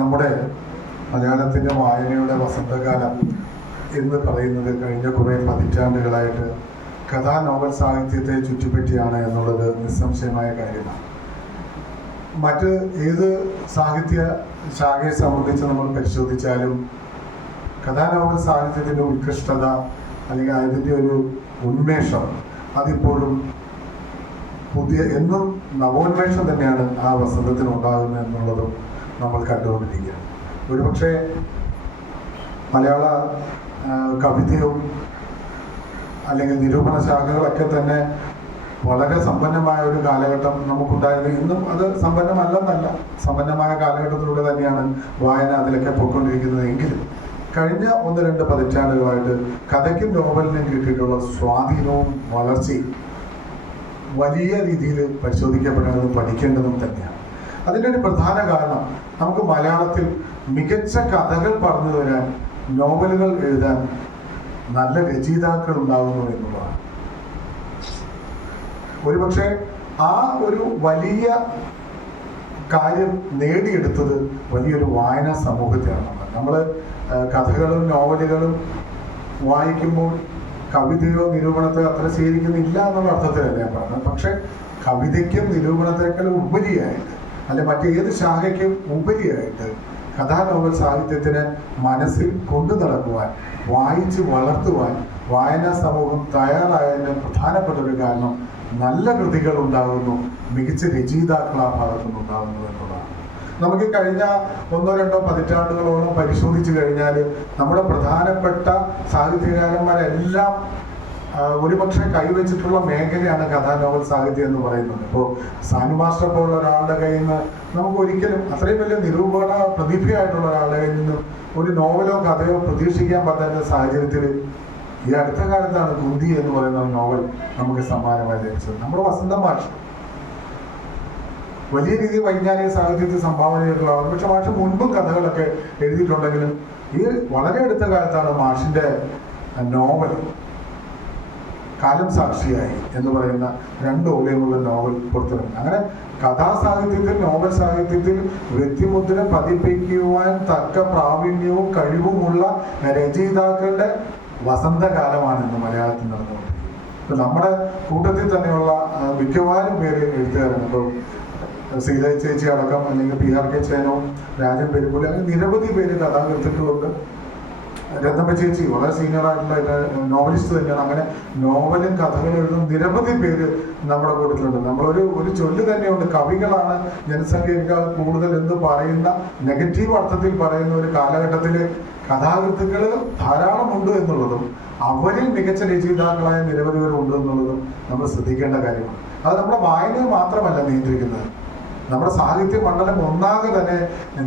നമ്മുടെ മലയാളത്തിൻ്റെ വായനയുടെ വസന്തകാലം എന്ന് പറയുന്നത് കഴിഞ്ഞ കുറേ പതിറ്റാണ്ടുകളായിട്ട് കഥാ നോവൽ സാഹിത്യത്തെ ചുറ്റിപ്പറ്റിയാണ് എന്നുള്ളത് നിസ്സംശയമായ കാര്യമാണ്. മറ്റ് ഏത് സാഹിത്യ ശാഖയെ സംബന്ധിച്ച് നമ്മൾ പരിശോധിച്ചാലും കഥാ നോവൽ സാഹിത്യത്തിൻ്റെ ഉത്കൃഷ്ടത അല്ലെങ്കിൽ അതിൻ്റെ ഒരു ഉന്മേഷം അതിപ്പോഴും എന്നും നവോന്മേഷം തന്നെയാണ് ആ വസന്തത്തിന് ഉണ്ടാകുന്നത് എന്നുള്ളതും നമ്മൾ കണ്ടുകൊണ്ടിരിക്കുകയാണ്. ഒരുപക്ഷെ മലയാള കവിതയും അല്ലെങ്കിൽ നിരൂപണ ശാഖകളൊക്കെ തന്നെ വളരെ സമ്പന്നമായ ഒരു കാലഘട്ടം നമുക്കുണ്ടായിരുന്നു. ഇന്നും അത് സമ്പന്നമല്ലെന്നല്ല, സമ്പന്നമായ കാലഘട്ടത്തിലൂടെ തന്നെയാണ് വായന അതിലൊക്കെ പോയിക്കൊണ്ടിരിക്കുന്നത്. എങ്കിലും കഴിഞ്ഞ 1-2 പതിറ്റാണ്ടുകളായിട്ട് കഥയ്ക്കും നോവലിനും കിട്ടിയിട്ടുള്ള സ്വാധീനവും വളർച്ചയും വലിയ രീതിയിൽ പരിശോധിക്കപ്പെടേണ്ടതും പഠിക്കേണ്ടതും തന്നെയാണ്. അതിൻ്റെ ഒരു പ്രധാന കാരണം നമുക്ക് മലയാളത്തിൽ മികച്ച കഥകൾ പറഞ്ഞു തരാൻ, നോവലുകൾ എഴുതാൻ നല്ല രചയിതാക്കൾ ഉണ്ടാകുന്നു എന്നുള്ളതാണ്. ഒരുപക്ഷെ ആ ഒരു വലിയ കാര്യം നേടിയെടുത്തത് വലിയൊരു വായനാ സമൂഹത്തെയാണ്. നമ്മൾ കഥകളും നോവലുകളും വായിക്കുമ്പോൾ കവിതയോ നിരൂപണത്തെയോ അത്ര സ്വീകരിക്കുന്നില്ല എന്നുള്ള അർത്ഥത്തിലല്ല ഞാൻ പറഞ്ഞത്. പക്ഷെ കവിതയ്ക്കും നിരൂപണത്തെക്കാളും ഉപരിയായിട്ട്, അല്ലെ മറ്റേത് ശാഖയ്ക്കും ഉപരിയായിട്ട് കഥാ നോവൽ സാഹിത്യത്തിന് മനസ്സിൽ കൊണ്ടു നടക്കുവാൻ, വായിച്ച് വളർത്തുവാൻ വായനാ സമൂഹം തയ്യാറായതിന് പ്രധാനപ്പെട്ട ഒരു കാരണം നല്ല കൃതികൾ ഉണ്ടാകുന്നു, മികച്ച രചയിതാക്കൾ ആ ഭാഗത്തുനിന്ന് ഉണ്ടാകുന്നു എന്നുള്ളതാണ്. നമുക്ക് കഴിഞ്ഞ 1-2 പതിറ്റാണ്ടുകളോളം പരിശോധിച്ചു കഴിഞ്ഞാൽ നമ്മുടെ പ്രധാനപ്പെട്ട സാഹിത്യകാരന്മാരെല്ലാം ഒരുപക്ഷെ കൈവച്ചിട്ടുള്ള മേഖലയാണ് കഥാ നോവൽ സാഹിത്യം എന്ന് പറയുന്നത്. ഇപ്പോൾ സാനു മാസ്റ്റർ പോലുള്ള ഒരാളുടെ കയ്യിൽ നിന്ന് നമുക്ക് ഒരിക്കലും അത്രയും വലിയ നിരൂപണ പ്രതിഭയായിട്ടുള്ള ഒരാളുടെ കയ്യിൽ നിന്ന് ഒരു നോവലോ കഥയോ പ്രതീക്ഷിക്കാൻ പറ്റാത്ത സാഹചര്യത്തിൽ ഈ അടുത്ത കാലത്താണ് കുന്തി എന്ന് പറയുന്ന നോവൽ നമുക്ക് സമ്മാനമായി ലഭിച്ചത്. നമ്മുടെ വസന്തം മാഷ് വലിയ രീതിയിൽ വൈജ്ഞാനിക സാഹിത്യത്തിൽ സംഭാവന ചെയ്തിട്ടുള്ളതാണ്. പക്ഷെ മാഷ് മുൻപും കഥകളൊക്കെ എഴുതിയിട്ടുണ്ടെങ്കിലും ഈ വളരെ അടുത്ത കാലത്താണ് മാഷിന്റെ നോവൽ കാലം സാക്ഷിയായി എന്ന് പറയുന്ന 2 വോള്യമുള്ള നോവൽ പുറത്തിറങ്ങി. അങ്ങനെ കഥാസാഹിത്യത്തിൽ, നോവൽ സാഹിത്യത്തിൽ വ്യക്തിമുദ്ര പതിപ്പിക്കുവാൻ തക്ക പ്രാവീണ്യവും കഴിവുമുള്ള രചയിതാക്കളുടെ വസന്തകാലമാണ് ഇന്ന് മലയാളത്തിൽ നടന്നുകൊണ്ടിരിക്കുന്നത്. ഇപ്പം നമ്മുടെ കൂട്ടത്തിൽ തന്നെയുള്ള മിക്കവാറും പേര് എഴുത്തുകാരാണ്. ഇപ്പോൾ സീത ചേച്ചി അടക്കം, അല്ലെങ്കിൽ PRK ചേനവും രാജൻ പെരുമ്പുലി, അങ്ങനെ നിരവധി പേര് കഥാകൃത്തുക്കളുണ്ട്. രത്നമ്മ ചേച്ചി വളരെ സീനിയർ ആയിട്ടുള്ള നോവലിസ്റ്റ് തന്നെയാണ്. അങ്ങനെ നോവലും കഥകളും എഴുതുന്ന നിരവധി പേര് നമ്മുടെ കൂട്ടത്തിലുണ്ട്. നമ്മളൊരു ചൊല്ല് തന്നെയുണ്ട്, കവികളാണ് ജനസംഖ്യയേക്കാൾ കൂടുതൽ എന്ന് പറയുന്ന, നെഗറ്റീവ് അർത്ഥത്തിൽ പറയുന്ന ഒരു കാലഘട്ടത്തിൽ കഥാകൃത്തുക്കൾ ധാരാളമുണ്ട് എന്നുള്ളതും അവരിൽ മികച്ച രചയിതാക്കളായ നിരവധി പേരുണ്ട് എന്നുള്ളതും നമ്മൾ ശ്രദ്ധിക്കേണ്ട കാര്യമാണ്. അത് നമ്മുടെ വായനയെ മാത്രമല്ല നിയന്ത്രിക്കുന്നത്, നമ്മുടെ സാഹിത്യ മണ്ഡലം ഒന്നാകെ തന്നെ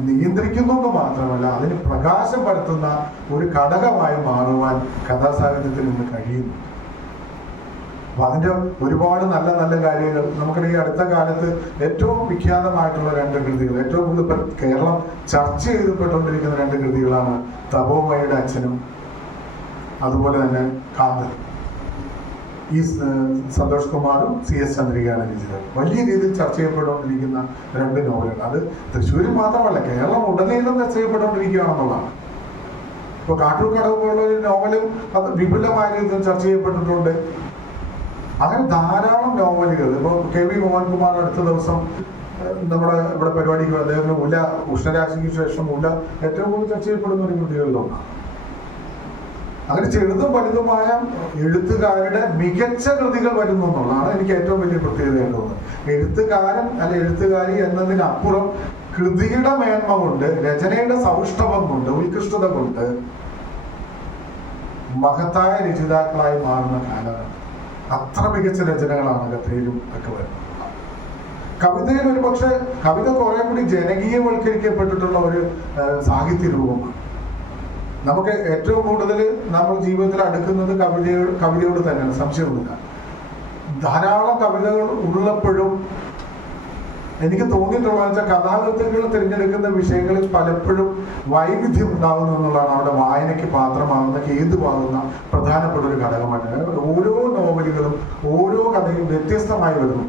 നിയന്ത്രിക്കുന്നുകൊണ്ട് മാത്രമല്ല അതിന് പ്രകാശം പരത്തുന്ന ഒരു ഘടകമായി മാറുവാൻ കഥാസാഹിത്യത്തിൽ നിന്ന് കഴിയുന്നു. അപ്പൊ അതിൻ്റെ ഒരുപാട് നല്ല നല്ല കാര്യങ്ങൾ നമുക്കിടെ ഈ അടുത്ത കാലത്ത് ഏറ്റവും വിഖ്യാതമായിട്ടുള്ള 2 കൃതികൾ, ഏറ്റവും കൂടുതൽ ഇപ്പം കേരളം ചർച്ച ചെയ്യപ്പെട്ടുകൊണ്ടിരിക്കുന്ന 2 കൃതികളാണ് തപോമയുടെ അച്ഛനും അതുപോലെ തന്നെ കാന്തൻ. ഈ സന്തോഷ് കുമാറും CS ചന്ദ്രികയാണ് രചിതർ. വലിയ രീതിയിൽ ചർച്ച ചെയ്യപ്പെട്ടുകൊണ്ടിരിക്കുന്ന 2 നോവലുകൾ. അത് തൃശ്ശൂരിൽ മാത്രമല്ല, കേരളം ഉടനീളം ചർച്ച ചെയ്യപ്പെട്ടുകൊണ്ടിരിക്കുകയാണെന്നുള്ളതാണ്. ഇപ്പോൾ കാട്ടൂർ കടവ് പോലുള്ള ഒരു നോവലും അത് വിപുലമായ രീതിയിൽ ചർച്ച ചെയ്യപ്പെട്ടിട്ടുണ്ട്. അങ്ങനെ ധാരാളം നോവലുകൾ. ഇപ്പോൾ KV മോഹൻകുമാർ അടുത്ത ദിവസം നമ്മുടെ ഇവിടെ പരിപാടിക്ക് അദ്ദേഹത്തിന് ഉല, ഉഷ്ണരാശിക്ക് ശേഷം ഉല ഏറ്റവും കൂടുതൽ ചർച്ച ചെയ്യപ്പെടുന്ന ഒരു കൃതികളിലൊന്നാണ്. അങ്ങനെ ചെറുതും വലുതുമായ എഴുത്തുകാരുടെ മികച്ച കൃതികൾ വരുന്നു എന്നുള്ളതാണ് എനിക്ക് ഏറ്റവും വലിയ പ്രത്യേകതയായിട്ട് തോന്നുന്നത്. എഴുത്തുകാരൻ അല്ലെ എഴുത്തുകാരി എന്നതിനപ്പുറം കൃതിയുടെ മേന്മ കൊണ്ട്, രചനയുടെ സൗഷ്ഠവം കൊണ്ട്, ഉത്കൃഷ്ടത കൊണ്ട് മഹത്തായ രചയിതാക്കളായി മാറുന്ന കാലഘട്ടം. അത്ര മികച്ച രചനകളാണ് കഥയിലും ഒക്കെ വരുന്നത്. കവിതയിൽ ഒരു പക്ഷെ കവിത കുറെ കൂടി ജനകീയവൽക്കരിക്കപ്പെട്ടിട്ടുള്ള ഒരു സാഹിത്യ രൂപമാണ്. നമുക്ക് ഏറ്റവും കൂടുതൽ നമ്മൾ ജീവിതത്തിൽ അടുക്കുന്നത് കവിതയോട് തന്നെയാണ്, സംശയമൊന്നുമില്ല. ധാരാളം കവിതകൾ ഉള്ളപ്പോഴും എനിക്ക് തോന്നിയിട്ടുള്ള വെച്ചാൽ കഥാകൃത്തുക്കൾ തിരഞ്ഞെടുക്കുന്ന വിഷയങ്ങളിൽ പലപ്പോഴും വൈവിധ്യം ഉണ്ടാകുന്നു എന്നുള്ളതാണ് അവിടെ വായനയ്ക്ക് പാത്രമാകുന്ന, ഹേതുവാകുന്ന പ്രധാനപ്പെട്ട ഒരു ഘടകമായിട്ട്. ഓരോ നോവലുകളും ഓരോ കഥയും വ്യത്യസ്തമായി വരുന്നു.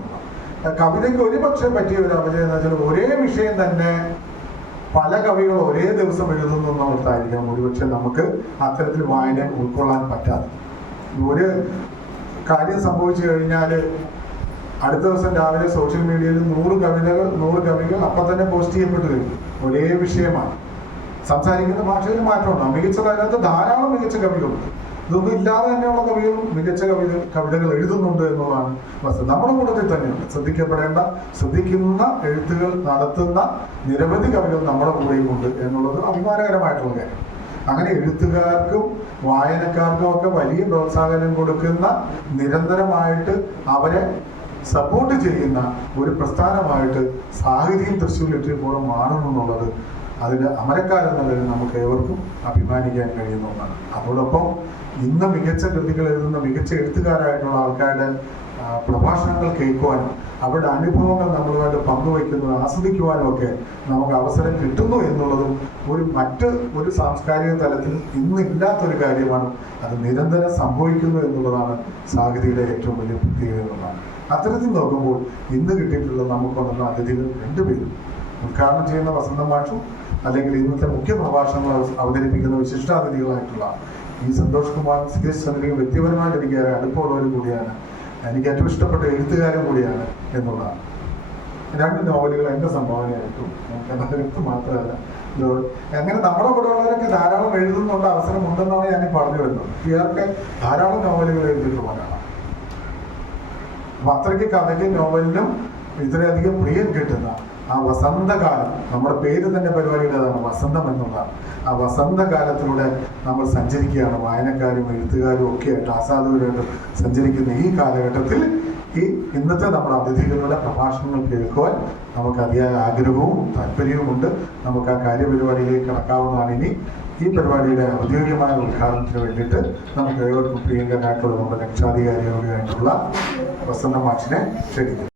കവിതയ്ക്ക് ഒരുപക്ഷെ പറ്റിയ ഒരു അപജയം എന്ന് വെച്ചാൽ ഒരേ വിഷയം തന്നെ പല കവികൾ ഒരേ ദിവസം എഴുതുന്നു എന്നുള്ളതായിരിക്കാം ഒരുപക്ഷെ നമുക്ക് അത്തരത്തിൽ വായന ഉൾക്കൊള്ളാൻ പറ്റാതെ. ഒരു കാര്യം സംഭവിച്ചു കഴിഞ്ഞാൽ അടുത്ത ദിവസം രാവിലെ സോഷ്യൽ മീഡിയയിൽ 100 കവികൾ അപ്പം തന്നെ പോസ്റ്റ് ചെയ്യപ്പെട്ടു കഴിഞ്ഞു. ഒരേ വിഷയമാണ്. സംസാരിക്കുന്ന ഭാഷയിൽ മാറ്റമുണ്ടാകും. അതിനകത്ത് ധാരാളം മികച്ച കവികളുണ്ട്. ഇതൊന്നും ഇല്ലാതെ തന്നെയുള്ള കവികളും മികച്ച കവിതകൾ എഴുതുന്നുണ്ട് എന്നുള്ളതാണ് വസ്തുത. നമ്മുടെ കൂട്ടത്തിൽ തന്നെയുണ്ട്. ശ്രദ്ധിക്കുന്ന എഴുത്തുകൾ നടത്തുന്ന നിരവധി കവികൾ നമ്മുടെ കൂടെയും ഉണ്ട് എന്നുള്ളത് അഭിമാനകരമായിട്ടുള്ള കാര്യം. അങ്ങനെ എഴുത്തുകാർക്കും വായനക്കാർക്കും ഒക്കെ വലിയ പ്രോത്സാഹനം കൊടുക്കുന്ന, നിരന്തരമായിട്ട് അവരെ സപ്പോർട്ട് ചെയ്യുന്ന ഒരു പ്രസ്ഥാനമായിട്ട് സാഹിത്യം തൃശ്ശൂർ ലിറ്റററി ഫോറം മാറുമെന്നുള്ളത് അതിന് അമരക്കാരെന്നുള്ളതിൽ നമുക്ക് ഏവർക്കും അഭിമാനിക്കാൻ കഴിയുന്ന ഒന്നാണ്. അതോടൊപ്പം ഇന്ന് മികച്ച കൃതികൾ എഴുതുന്ന മികച്ച എഴുത്തുകാരായിട്ടുള്ള ആൾക്കാരുടെ പ്രഭാഷണങ്ങൾ കേൾക്കുവാനും അവരുടെ അനുഭവങ്ങൾ നമ്മളുമായിട്ട് പങ്കുവയ്ക്കുന്നത് ആസ്വദിക്കുവാനും ഒക്കെ നമുക്ക് അവസരം കിട്ടുന്നു എന്നുള്ളതും ഒരു സാംസ്കാരിക തലത്തിൽ ഇന്നില്ലാത്തൊരു കാര്യമാണ്. അത് നിരന്തരം സംഭവിക്കുന്നു എന്നുള്ളതാണ് സാഹിത്യയുടെ ഏറ്റവും വലിയ പ്രത്യേകത എന്നുള്ളതാണ്. അത്തരത്തിൽ നോക്കുമ്പോൾ ഇന്ന് കിട്ടിയിട്ടുള്ള നമുക്കൊണ്ടുള്ള അതിഥികൾ 2 പേരും ഉദ്ഘാടനം ചെയ്യുന്ന വസന്ത മാഷും അല്ലെങ്കിൽ ഇന്നത്തെ മുഖ്യ പ്രഭാഷണങ്ങൾ അവതരിപ്പിക്കുന്ന വിശിഷ്ടാതിഥികളായിട്ടുള്ള ഈ സന്തോഷ് കുമാർ CS ചന്ദ്രയും വ്യക്തിപരമായിട്ട് എനിക്ക് അടുപ്പമുള്ളവരും കൂടിയാണ്. എനിക്ക് ഏറ്റവും ഇഷ്ടപ്പെട്ട എഴുത്തുകാരും കൂടിയാണ് എന്നുള്ളതാണ്. 2 നോവലുകൾ എൻ്റെ സംഭാവനയായിട്ടും എനിക്ക് മാത്രമല്ല അങ്ങനെ നമ്മുടെ കൂടെ ഉള്ളവരൊക്കെ ധാരാളം എഴുതുന്നുണ്ട്, അവസരമുണ്ടെന്നാണ് ഞാൻ പറഞ്ഞു വരുന്നത്. ഇവർക്ക് ധാരാളം നോവലുകൾ എഴുതിയിട്ടുള്ളവരാണ്. അപ്പൊ അത്രയ്ക്ക് കഥയ്ക്കും നോവലിനും ഇത്രയധികം പ്രിയം കിട്ടുന്ന ആ വസന്തകാലം, നമ്മുടെ പേര് തന്നെ പരിപാടിയുടെ അതാണ്, വസന്തം എന്നുള്ളതാണ്. ആ വസന്തകാലത്തിലൂടെ നമ്മൾ സഞ്ചരിക്കുകയാണ്. വായനക്കാരും എഴുത്തുകാരും ഒക്കെ ആയിട്ട് ആസാദകരായിട്ട് സഞ്ചരിക്കുന്ന ഈ കാലഘട്ടത്തിൽ ഇന്നത്തെ നമ്മുടെ അതിഥികളുടെ പ്രഭാഷണങ്ങൾ കേൾക്കുവാൻ നമുക്ക് അതിയായ ആഗ്രഹവും താല്പര്യവുമുണ്ട്. നമുക്ക് ആ കാര്യപരിപാടിയിലേക്ക് കടക്കാവുന്നതാണ്. ഇനി ഈ പരിപാടിയുടെ ഔദ്യോഗികമായ ഉദ്ഘാടനത്തിന് വേണ്ടിയിട്ട് നമുക്ക് ഏവർക്കും പ്രിയങ്കരനായിട്ടുള്ള നമ്മുടെ രക്ഷാധികാരിയോടായിട്ടുള്ള വസന്ത മാഷിനെ ക്ഷണിക്കുന്നു.